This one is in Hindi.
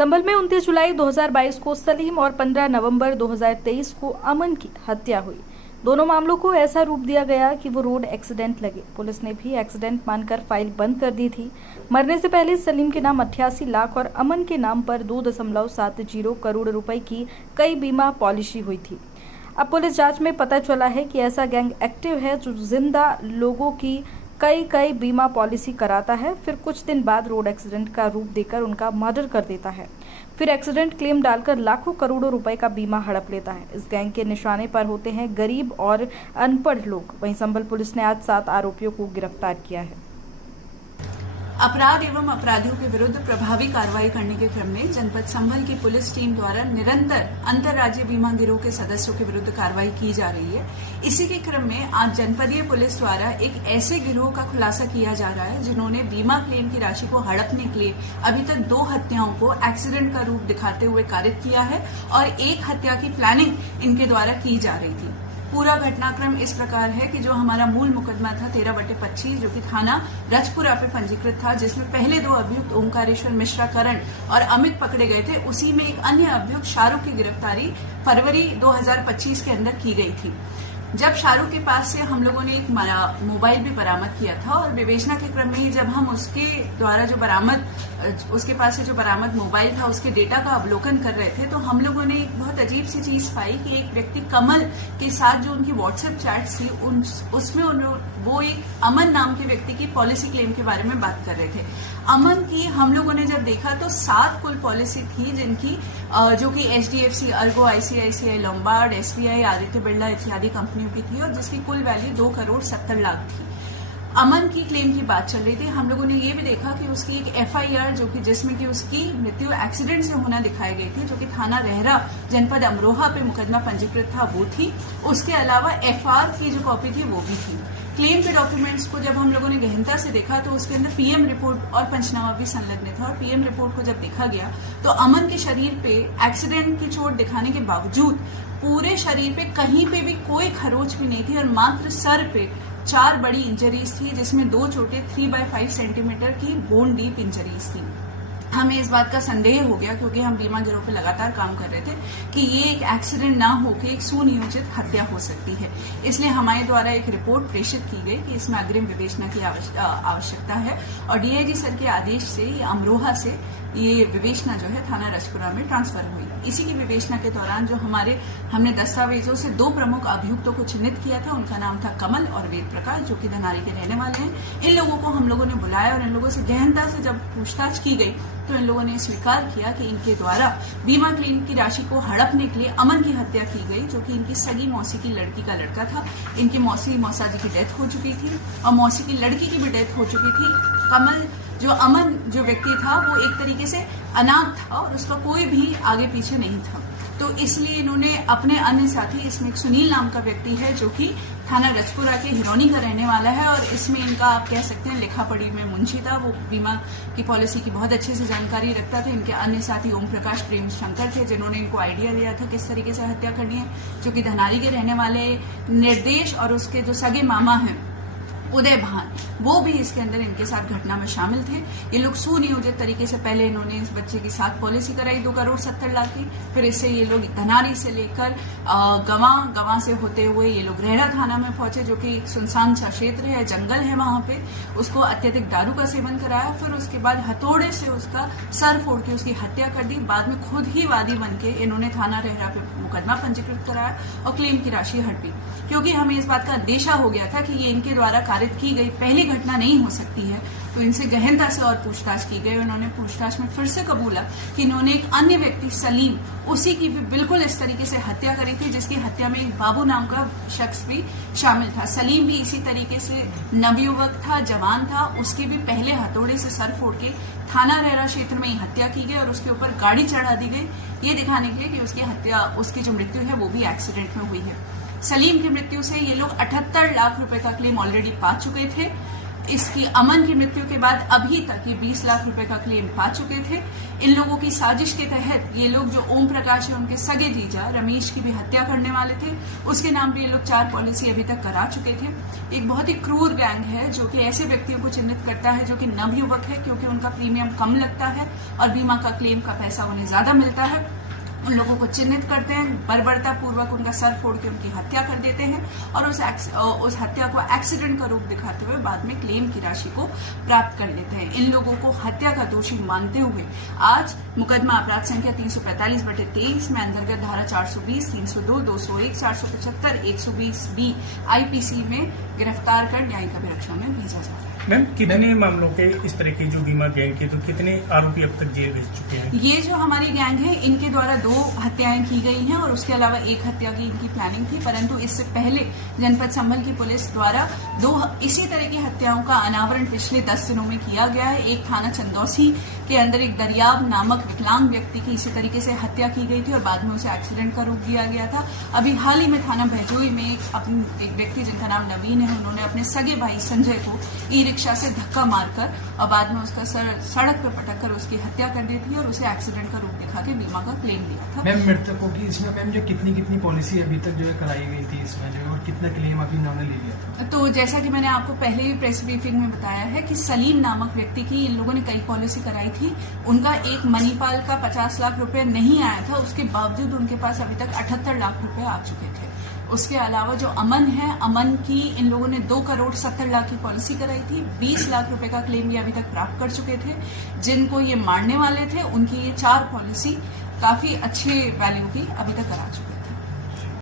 संभल में 29 जुलाई 2022 को सलीम और 15 नवंबर 2023 को अमन की हत्या हुई। दोनों मामलों को ऐसा रूप दिया गया कि वो रोड एक्सीडेंट लगे। पुलिस ने भी एक्सीडेंट मानकर फाइल बंद कर दी थी। मरने से पहले सलीम के नाम 88 लाख और अमन के नाम पर 2.70 करोड़ रुपए की कई बीमा पॉलिसी हुई थी। अब पुलिस जांच में पता चला है कि ऐसा गैंग एक्टिव है जो जिंदा लोगों की कई बीमा पॉलिसी कराता है, फिर कुछ दिन बाद रोड एक्सीडेंट का रूप देकर उनका मर्डर कर देता है, फिर एक्सीडेंट क्लेम डालकर लाखों करोड़ों रुपए का बीमा हड़प लेता है। इस गैंग के निशाने पर होते हैं गरीब और अनपढ़ लोग। वहीं संभल पुलिस ने आज 7 आरोपियों को गिरफ्तार किया है। अपराध एवं अपराधियों के विरुद्ध प्रभावी कार्रवाई करने के क्रम में जनपद संभल की पुलिस टीम द्वारा निरंतर अंतर्राज्यीय बीमा गिरोह के सदस्यों के विरुद्ध कार्रवाई की जा रही है। इसी के क्रम में आज जनपदीय पुलिस द्वारा एक ऐसे गिरोह का खुलासा किया जा रहा है जिन्होंने बीमा क्लेम की राशि को हड़पने के लिए अभी तक 2 हत्याओं को एक्सीडेंट का रूप दिखाते हुए कारित किया है और 1 हत्या की प्लानिंग इनके द्वारा की जा रही थी। पूरा घटनाक्रम इस प्रकार है कि जो हमारा मूल मुकदमा था 13/25 जो कि थाना रजपुरा पे पंजीकृत था, जिसमें पहले 2 अभियुक्त ओंकारेश्वर मिश्रा करण और अमित पकड़े गए थे, उसी में एक अन्य अभियुक्त शाहरुख की गिरफ्तारी फरवरी 2025 के अंदर की गई थी। जब शाहरुख के पास से हम लोगों ने एक मोबाइल भी बरामद किया था और विवेचना के क्रम में ही जब हम उसके द्वारा उसके पास से जो बरामद मोबाइल था उसके डेटा का अवलोकन कर रहे थे, तो हम लोगों ने एक बहुत अजीब सी चीज पाई कि एक व्यक्ति कमल के साथ जो उनकी व्हाट्सएप चैट्स थी उसमें वो एक अमन नाम के व्यक्ति की पॉलिसी क्लेम के बारे में बात कर रहे थे। अमन की हम लोगों ने जब देखा तो 7 कुल पॉलिसी थी जिनकी जो कि HDFC, Ergo, ICICI, Lombard, SBI, Aditya Birla इत्यादि कंपनियों की थी और जिसकी कुल वैल्यू 2,70,00,000 थी। अमन की क्लेम की बात चल रही थी। हम लोगों ने ये भी देखा कि उसकी एक FIR जो कि जिसमें कि उसकी मृत्यु एक्सीडेंट से होना दिखाई गई थी, जो कि थाना रहरा जनपद अमरोहा पे मुकदमा पंजीकृत था, वो थी। उसके अलावा FR की जो कॉपी थी वो भी थी। क्लेम के डॉक्यूमेंट्स को जब हम लोगों ने गहनता से देखा तो उसके अंदर PM रिपोर्ट और पंचनामा भी संलग्न था और PM रिपोर्ट को जब देखा गया तो अमन के शरीर पे एक्सीडेंट की चोट दिखाने के बावजूद पूरे शरीर पे कहीं पे भी कोई खरोच भी नहीं थी और मात्र सर पे 4 बड़ी इंजरीज थी, जिसमें 2 चोटें 3/5 सेंटीमीटर की बोन डीप इंजरीज थी। हमें इस बात का संदेह हो गया क्योंकि हम बीमा गिरोह पे लगातार काम कर रहे थे कि ये एक एक्सीडेंट ना होकर एक सुनियोजित हत्या हो सकती है। इसलिए हमारे द्वारा एक रिपोर्ट प्रेषित की गई कि इसमें अग्रिम विवेचना की आवश्यकता है और DIG सर के आदेश से ये अमरोहा से ये विवेचना जो है थाना रजपुरा में ट्रांसफर हुई। इसी की विवेचना के दौरान जो हमने दस्तावेजों से 2 प्रमुख अभियुक्तों को चिन्हित किया था, उनका नाम था कमल और वेद प्रकाश, जो कि धनारी के रहने वाले हैं। इन लोगों को हम लोगों ने बुलाया और इन लोगों से गहनता से जब पूछताछ की गई तो इन लोगों ने स्वीकार किया कि इनके द्वारा बीमा क्लेम की राशि को हड़पने के लिए अमन की हत्या की गई, जो कि इनकी सगी मौसी की लड़की का लड़का था। इनकी मौसाजी की डेथ हो चुकी थी और मौसी की लड़की की भी डेथ हो चुकी थी। कमल अमन जो व्यक्ति था वो एक तरीके से अनाथ था और उसका कोई भी आगे पीछे नहीं था, तो इसलिए इन्होंने अपने अन्य साथी, इसमें एक सुनील नाम का व्यक्ति है जो कि थाना रजपुरा के हिरोनी का रहने वाला है और इसमें इनका आप कह सकते हैं लिखा पढ़ी में मुंशी था। वो बीमा की पॉलिसी की बहुत अच्छे से जानकारी रखता था। इनके अन्य साथी ओम प्रकाश, प्रेम शंकर थे जिन्होंने इनको आइडिया दिया था किस तरीके से हत्या करनी है, जो कि धनारी के रहने वाले निर्देश और उसके जो सगे मामा हैं उदय भान, वो भी इसके अंदर इनके साथ घटना में शामिल थे। ये लोग सुनियोजित तरीके से पहले इन्होंने इस बच्चे की साथ पॉलिसी कराई 2,70,00,000 की, फिर इससे ये लोग धनारी से लेकर गवां से होते हुए ये लोग रहरा थाना में पहुंचे, जो कि एक सुनसान सा क्षेत्र है, जंगल है वहां पे। उसको अत्यधिक दारू का सेवन कराया, फिर उसके बाद हथौड़े से उसका सर फोड़ के उसकी हत्या कर दी। बाद में खुद ही वादी बन के इन्होंने थाना रहरा पे मुकदमा पंजीकृत कराया और क्लेम की राशि हड़पी, क्योंकि हमें इस बात का अंदेशा हो गया था कि ये इनके द्वारा की गई पहली घटना नहीं हो सकती है। तो इनसे गहनता से और पूछताछ की गई। उन्होंने पूछताछ में फिर से कबूला कि इन्होंने एक अन्य व्यक्ति सलीम, उसी की भी बिल्कुल इस तरीके से हत्या करी थी, जिसकी हत्या में एक बाबू नाम का शख्स भी शामिल था। सलीम भी इसी तरीके से नवयुवक था, जवान था, उसके भी पहले हथौड़े से सर फोड़ के थाना रहरा क्षेत्र में ही हत्या की गई और उसके ऊपर गाड़ी चढ़ा दी गई, ये दिखाने के लिए कि उसकी जो मृत्यु है वो भी एक्सीडेंट में हुई है। सलीम की मृत्यु से ये लोग 78 लाख रुपए का क्लेम ऑलरेडी पा चुके थे। इसकी अमन की मृत्यु के बाद अभी तक ये 20 लाख रुपए का क्लेम पा चुके थे। इन लोगों की साजिश के तहत ये लोग, जो ओम प्रकाश है उनके सगे जीजा रमेश की भी हत्या करने वाले थे, उसके नाम पे ये लोग 4 पॉलिसी अभी तक करा चुके थे। एक बहुत ही क्रूर गैंग है जो कि ऐसे व्यक्तियों को चिन्हित करता है जो कि नवयुवक है, क्योंकि उनका प्रीमियम कम लगता है और बीमा का क्लेम का पैसा उन्हें ज्यादा मिलता है। उन लोगों को चिन्हित करते हैं, बर्बरता पूर्वक उनका सर फोड़ के उनकी हत्या कर देते हैं और उस हत्या को एक्सीडेंट का रूप दिखाते हुए बाद में क्लेम की राशि को प्राप्त कर लेते हैं। इन लोगों को हत्या का दोषी मानते हुए आज मुकदमा अपराध संख्या 345/23 में अंतर्गत धारा 420, 302, 201, 475, 120B IPC में गिरफ्तार कर न्यायिक अभिरक्षा में भेजा जा रहा है। मैम, कितने मामलों के इस तरह की जो बीमा गैंग के, तो कितने आरोपी अब तक जेल भेज चुके हैं? ये जो हमारी गैंग है, इनके द्वारा 2 हत्याएं की गई हैं और उसके अलावा 1 हत्या की इनकी प्लानिंग थी, परंतु इससे पहले जनपद संभल की पुलिस द्वारा 2 इसी तरह की हत्याओं का अनावरण पिछले 10 दिनों में किया गया है। एक थाना चंदौसी के अंदर एक दरियाब नामक विकलांग व्यक्ति की इसी तरीके से हत्या की गई थी और बाद में उसे एक्सीडेंट का रूप दिया गया था। अभी हाल ही में थाना बहजोई में एक व्यक्ति जिनका नाम नवीन है, उन्होंने अपने सगे भाई संजय को ई-रिक्शा से धक्का मारकर और बाद में उसका सड़क पर पटक कर उसकी हत्या कर दी थी और उसे एक्सीडेंट का रूप दिखा के बीमा का क्लेम लिया था। मैम, मृतकों की इसमें मैम जो कितनी पॉलिसी अभी तक जो है कराई गई थी इसमें जो है, और कितना क्लेम अभी इन्होंने ले लिया था? तो जैसा कि मैंने आपको पहले ही प्रेस ब्रीफिंग में बताया है कि सलीम नामक व्यक्ति की इन लोगों ने कई पॉलिसी कराई थी। उनका एक मणिपाल का 50 लाख रुपए नहीं आया था, उसके बावजूद उनके पास अभी तक 78 लाख रुपए आ चुके थे। उसके अलावा जो अमन है, अमन की इन लोगों ने 2 करोड़ 70 लाख की पॉलिसी कराई थी। 20 लाख रुपए का क्लेम ये अभी तक प्राप्त कर चुके थे। जिनको ये मारने वाले थे उनकी ये 4 पॉलिसी काफी अच्छे वैल्यू की अभी तक करा चुके थे।